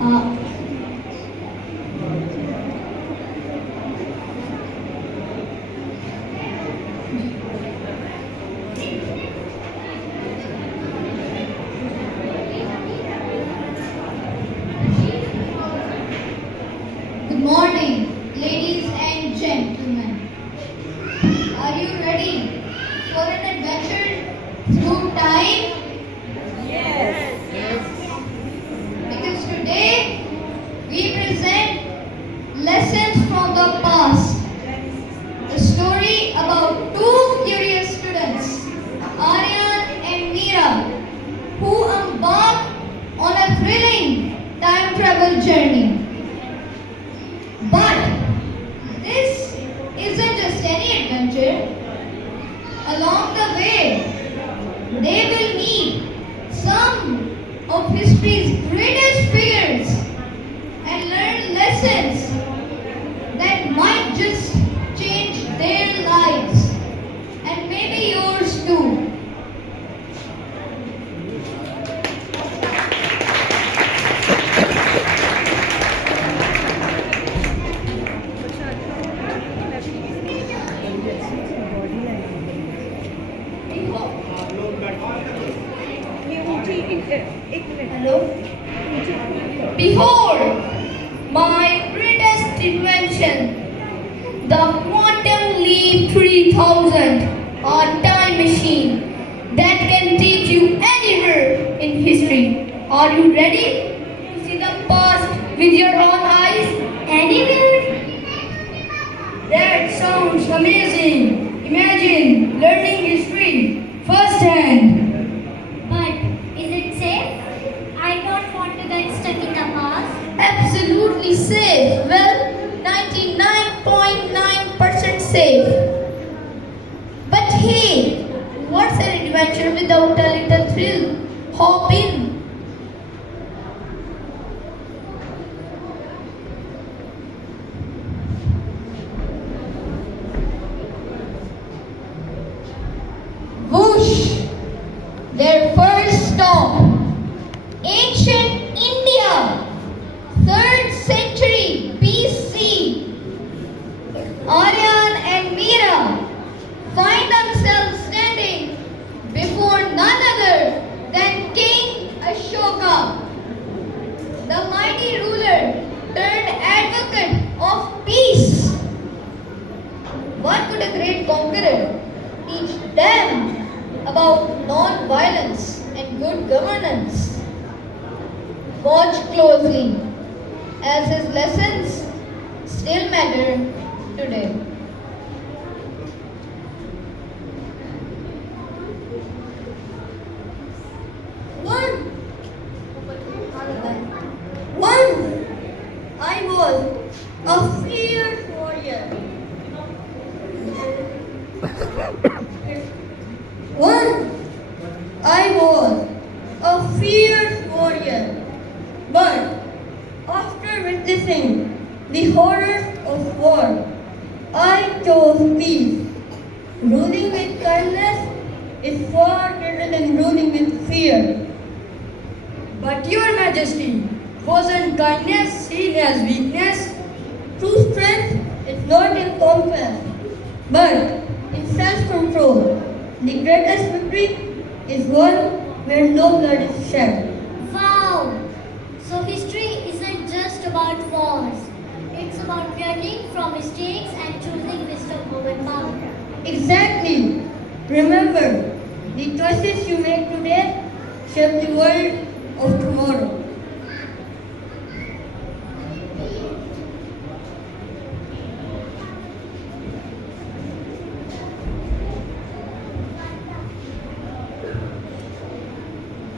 Uh, Good morning, ladies and gentlemen. Are you ready for an adventure through time? Because today we present lessons from the past. A story about two curious students, Aryan and Meera, who embark on a thrilling time travel journey. But this isn't just any adventure. Along the way, they will meet some of history's greatest figures and learn lessons that might just change their lives and maybe yours too. Hello? Behold, my greatest invention, the Quantum Leap 3000, a time machine that can take you anywhere in history. Are you ready to see the past with your own eyes? Anywhere? That sounds amazing. Imagine learning history firsthand. But is it safe? I don't want to get stuck in the past. Absolutely safe. Well, 99.9% safe. But hey, what's an adventure without a little thrill? Hop in. Whoosh! Their first stop. Ancient India, 3rd century BC. Aryan and Meera find themselves standing before none other than King Ashoka, the mighty ruler turned advocate of peace. What could a great conqueror teach them about non-violence and good governance? Watch closely, as his lessons still matter today. One, I was a fierce warrior. One, I was a fierce warrior. But after witnessing the horrors of war, I chose peace. Ruling with kindness is far better than ruling with fear. But your majesty, wasn't kindness seen as weakness? True strength is not in conquest, but in self-control. The greatest victory is one where no blood is shed. Wow! So history isn't just about wars. It's about learning from mistakes and choosing wisdom over power. Exactly. Remember, the choices you make today shape the world of tomorrow.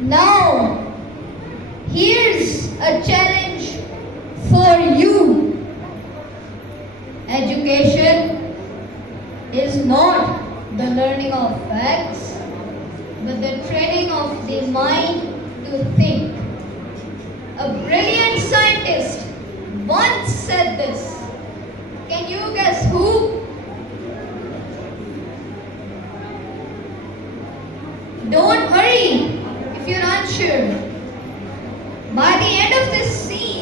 Now, here's a challenge for you. Education is not the learning of facts, but the training of the mind to think. A brilliant scientist once said this. Can you guess who? Don't worry if you're unsure. By the end of this scene,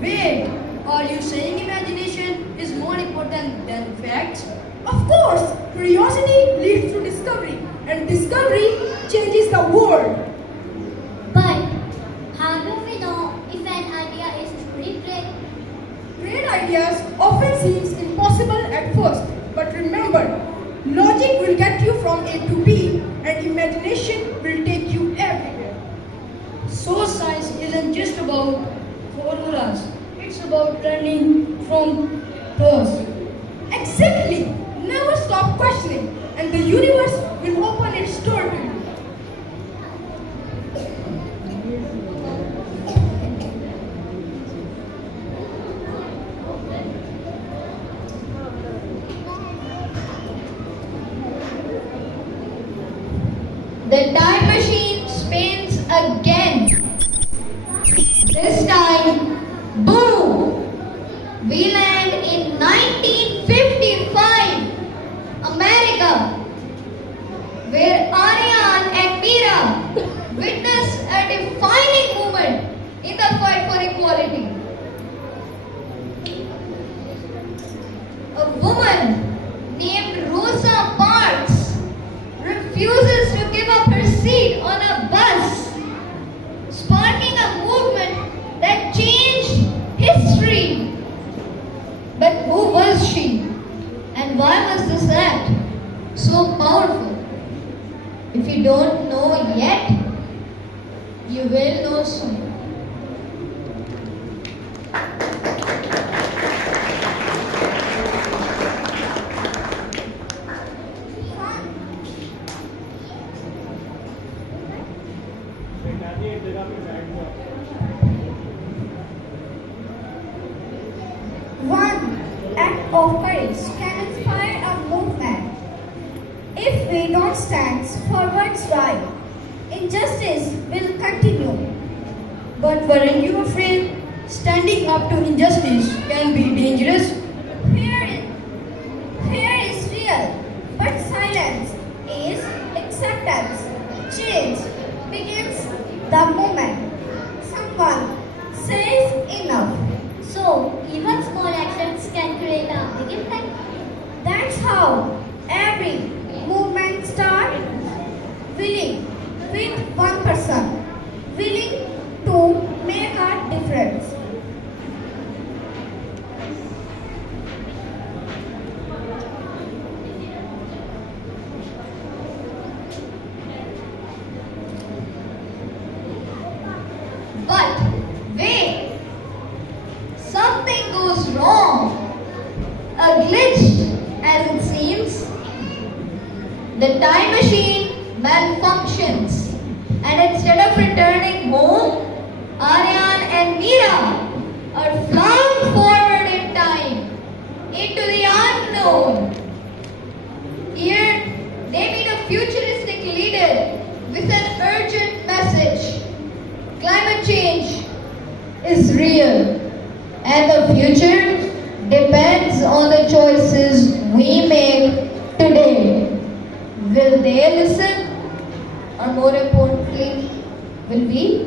Wait, are you saying imagination is more important than facts? Of course, curiosity leads to discovery, and discovery changes the world. But how do we know if an idea is truly great? Great ideas often seems impossible at first, but remember, logic will get you from A to B, and imagination will take you everywhere. So science isn't just about formulas, it's about learning from those. Exactly. Never stop questioning, and the universe will open its door to you. The time machine spins again. This time, boom! We land in 1955, America, where Aryan and Mira witness a defining moment in the fight for equality. A woman named Rosa Parks refuses to give up her seat on a bus, sparking a movement that changed history. But who was she? And why was this act so powerful? If you don't know yet, you will know soon. One act of courage can inspire a movement. If we don't stand for what's right, injustice will continue. But weren't you afraid? Standing up to injustice can be dangerous. Fear is real, but silence is acceptance. Change begins the moment someone says enough. So, even small actions can create a big impact. That's how every movement starts. Willing with one person, willing to make a difference. But wait, something goes wrong. A glitch, as it seems. The time machine malfunctions, and instead of returning home, Aryan and Mira are flung forward in time into the unknown. Here, they meet a futuristic leader with an urgent message. Climate change is real, and the future depends on the choices we make today. Will they listen? Or more importantly, will we?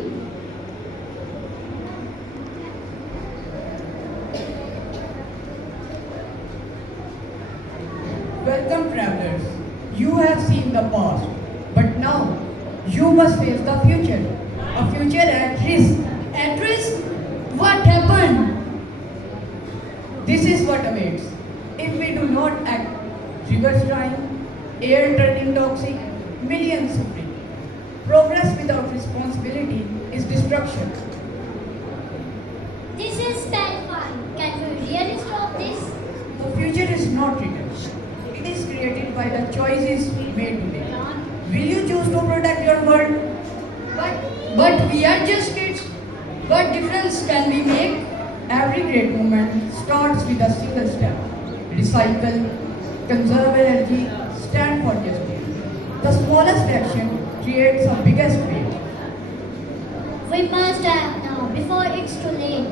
Welcome, travelers. You have seen the past, but now you must face the future. A future at risk. At risk? What happened? This is what awaits. If we do not act, rivers drying, air turning toxic, millions suffering. Progress without responsibility is destruction. This is terrifying. Can we really stop this? The future is not written. It is created by the choices made today. Will you choose to protect your world? But we are just kids. What difference can we make? Every great movement starts with a single step. Recycle, conserve energy, stand for justice. The smallest action creates the biggest weight. We must act now before it's too late.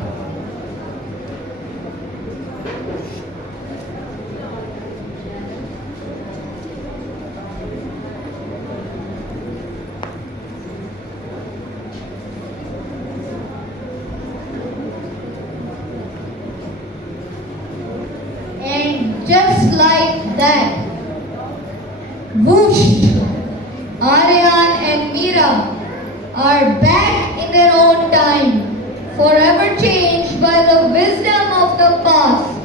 just like that. Whoosh! Aryan and Meera are back in their own time, forever changed by the wisdom of the past.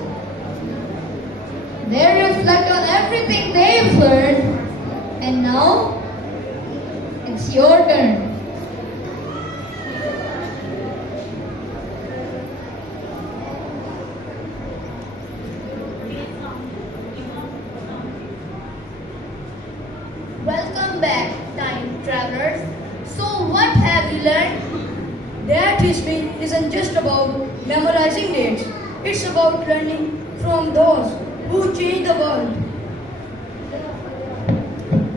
They reflect on everything they've learned, and now it's your turn. Welcome back, time travelers. So, what have you learned? That history isn't just about memorizing dates. It's about learning from those who changed the world.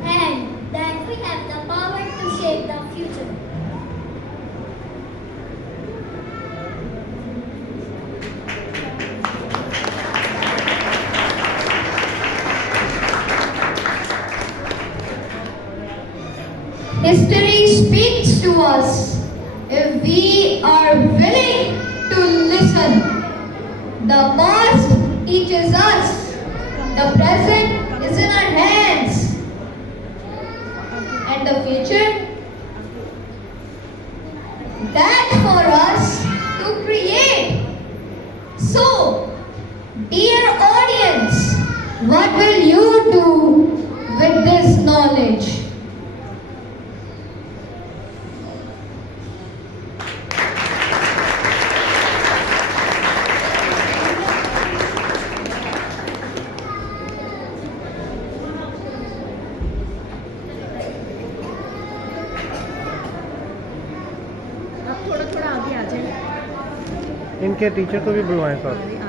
And that we have the power to shape the future. History speaks to us if we are willing to listen. The past teaches us. The present is in our hands. And the future? That's for us to create. So, dear audience, what will you do with this knowledge? इनके teacher को भी बुलवाएं साथ।